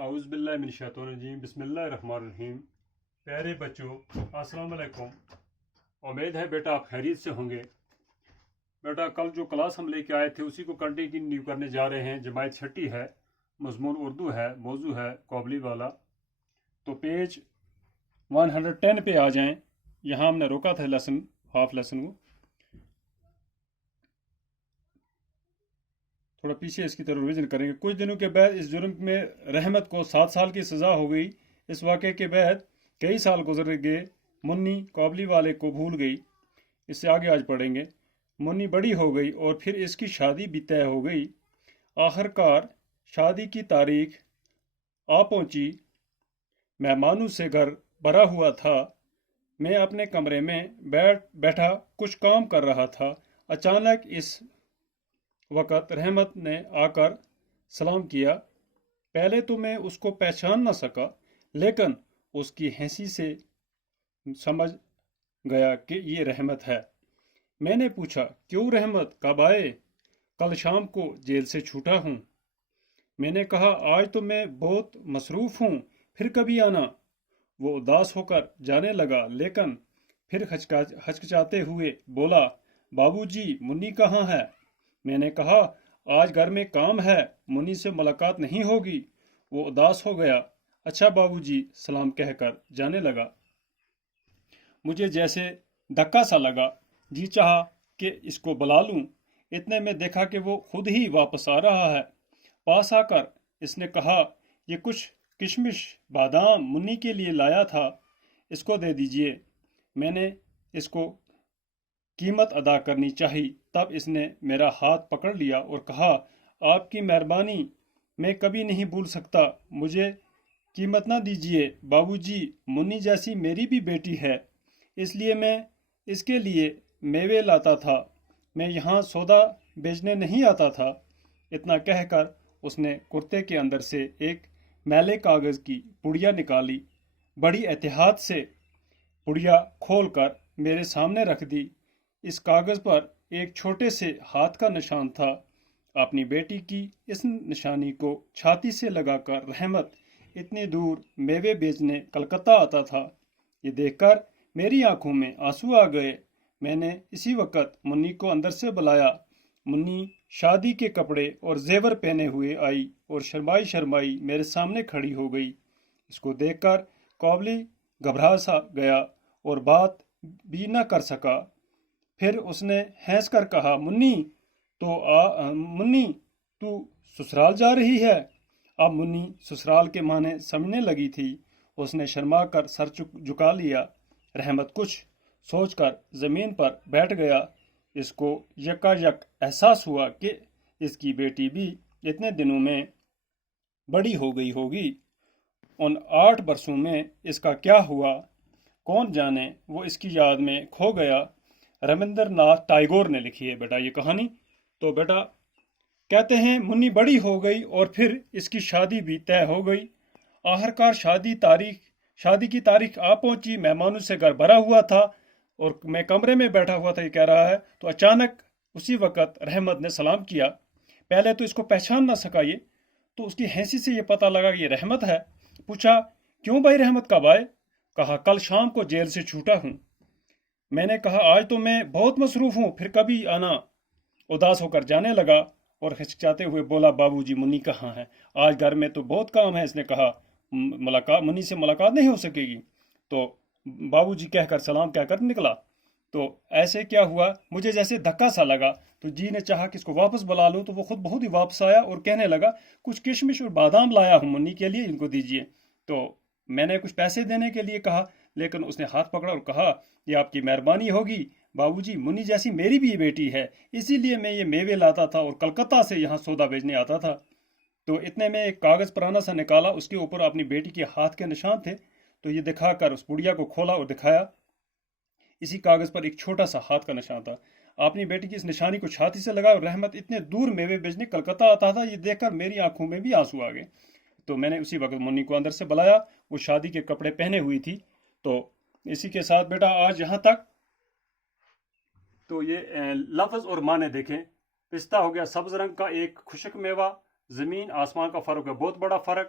اعوذ باللہ من الشیطان الرجیم بسم اللہ الرحمن الرحیم۔ پیارے بچوں السلام علیکم۔ امید ہے بیٹا آپ خیریت سے ہوں گے۔ بیٹا کل جو کلاس ہم لے کے آئے تھے اسی کو کنٹینیو کرنے جا رہے ہیں۔ جماعت چھٹی ہے، مضمون اردو ہے، موضوع ہے قابلی والا۔ تو پیج 110 پہ آ جائیں۔ یہاں ہم نے روکا تھا ہاف لیسن کو، تھوڑا پیچھے اس کی طرف ریویژن کریں گے۔ کچھ دنوں کے بعد اس جرم میں رحمت کو 7 سال کی سزا ہو گئی۔ اس واقعے کے بعد کئی سال گزر گئے۔ منی قابلی والے کو بھول گئی۔ اس سے آگے آج پڑھیں گے۔ منی بڑی ہو گئی اور پھر اس کی شادی بھی طے ہو گئی۔ آخر کار شادی کی تاریخ آ پہنچی۔ مہمانوں سے گھر بھرا ہوا تھا۔ میں اپنے کمرے میں بیٹھا کچھ کام کر رہا تھا۔ اچانک اس وقت رحمت نے آ کر سلام کیا۔ پہلے تو میں اس کو پہچان نہ سکا، لیکن اس کی ہنسی سے سمجھ گیا کہ یہ رحمت ہے۔ میں نے پوچھا، کیوں رحمت، کب آئے؟ کل شام کو جیل سے چھوٹا ہوں۔ میں نے کہا، آج تو میں بہت مصروف ہوں، پھر کبھی آنا۔ وہ اداس ہو کر جانے لگا، لیکن پھر ہچکچاتے ہوئے بولا، بابو جی منی کہاں ہے؟ میں نے کہا، آج گھر میں کام ہے، منی سے ملاقات نہیں ہوگی۔ وہ اداس ہو گیا۔ اچھا بابو جی، سلام کہہ کر جانے لگا۔ مجھے جیسے دھکا سا لگا، جی چاہا کہ اس کو بلا لوں۔ اتنے میں دیکھا کہ وہ خود ہی واپس آ رہا ہے۔ پاس آ کر اس نے کہا، یہ کچھ کشمش بادام منی کے لیے لایا تھا، اس کو دے دیجئے۔ میں نے اس کو قیمت ادا کرنی چاہی، تب اس نے میرا ہاتھ پکڑ لیا اور کہا، آپ کی مہربانی میں کبھی نہیں بھول سکتا، مجھے قیمت نہ دیجیے بابو جی، منی جیسی میری بھی بیٹی ہے، اس لیے میں اس کے لیے میوے لاتا تھا، میں یہاں سودا بیچنے نہیں آتا تھا۔ اتنا کہہ کر اس نے کرتے کے اندر سے ایک میلے کاغذ کی پڑیا نکالی، بڑی احتیاط سے پڑیا کھول کر میرے سامنے رکھ دی۔ اس کاغذ پر ایک چھوٹے سے ہاتھ کا نشان تھا۔ اپنی بیٹی کی اس نشانی کو چھاتی سے لگا کر رحمت اتنی دور میوے بیچنے کلکتہ آتا تھا۔ یہ دیکھ کر میری آنکھوں میں آنسو آ گئے۔ میں نے اسی وقت منی کو اندر سے بلایا۔ منی شادی کے کپڑے اور زیور پہنے ہوئے آئی اور شرمائی شرمائی میرے سامنے کھڑی ہو گئی۔ اس کو دیکھ کر قابلی گھبرا سا گیا اور بات بھی نہ کر سکا۔ پھر اس نے ہنس کر کہا، منی تو سسرال جا رہی ہے؟ اب منی سسرال کے معنی سمجھنے لگی تھی۔ اس نے شرما کر سر جھکا لیا۔ رحمت کچھ سوچ کر زمین پر بیٹھ گیا۔ اس کو یکا یک احساس ہوا کہ اس کی بیٹی بھی اتنے دنوں میں بڑی ہو گئی ہوگی۔ ان 8 برسوں میں اس کا کیا ہوا کون جانے، وہ اس کی یاد میں کھو گیا۔ رمندر ناتھ ٹیگور نے لکھی ہے بیٹا یہ کہانی۔ تو بیٹا کہتے ہیں منی بڑی ہو گئی اور پھر اس کی شادی بھی طے ہو گئی۔ آخر کار شادی کی تاریخ آ پہنچی۔ مہمانوں سے گھر بھرا ہوا تھا اور میں کمرے میں بیٹھا ہوا تھا، یہ کہہ رہا ہے، تو اچانک اسی وقت رحمت نے سلام کیا۔ پہلے تو اس کو پہچان نہ سکا یہ، تو اس کی ہنسی سے یہ پتہ لگا کہ یہ رحمت ہے۔ پوچھا، کیوں بھائی رحمت کب آئے؟ کہا، کل شام کو جیل سے چھوٹا ہوں۔ میں نے کہا، آج تو میں بہت مصروف ہوں، پھر کبھی آنا۔ اداس ہو کر جانے لگا اور ہچکچاتے ہوئے بولا، بابو جی منی کہاں ہے؟ آج گھر میں تو بہت کام ہے۔ اس نے کہا، منی سے ملاقات نہیں ہو سکے گی۔ تو بابو جی کہہ کر سلام کہہ کر نکلا۔ تو ایسے کیا ہوا، مجھے جیسے دھکا سا لگا، تو جی نے چاہا کہ اس کو واپس بلا لوں، تو وہ خود بہت ہی واپس آیا اور کہنے لگا، کچھ کشمش اور بادام لایا ہوں منی کے لیے، ان کو دیجیے۔ تو میں نے کچھ پیسے دینے کے لیے کہا، لیکن اس نے ہاتھ پکڑا اور کہا، یہ آپ کی مہربانی ہوگی بابو جی، منی جیسی میری بھی بیٹی ہے، اسی لیے میں یہ میوے لاتا تھا اور کلکتہ سے یہاں سودا بیچنے آتا تھا۔ تو اتنے میں ایک کاغذ پرانا سا نکالا، اس کے اوپر اپنی بیٹی کے ہاتھ کے نشان تھے۔ تو یہ دکھا کر اس پڑیا کو کھولا اور دکھایا، اسی کاغذ پر ایک چھوٹا سا ہاتھ کا نشان تھا۔ اپنی بیٹی کی اس نشانی کو چھاتی سے لگا اور رحمت اتنے دور میوے بیچنے کلکتہ آتا تھا، یہ دیکھ کر میری آنکھوں میں بھی آنسو آ گئے۔ تو میں نے اسی وقت منی کو اندر سے بلایا، وہ شادی کے کپڑے پہنے ہوئی تھی۔ تو اسی کے ساتھ بیٹا آج یہاں تک۔ تو یہ لفظ اور معنی دیکھیں۔ پستہ ہو گیا سبز رنگ کا ایک خشک میوہ، زمین آسمان کا فرق ہے، بہت بڑا فرق۔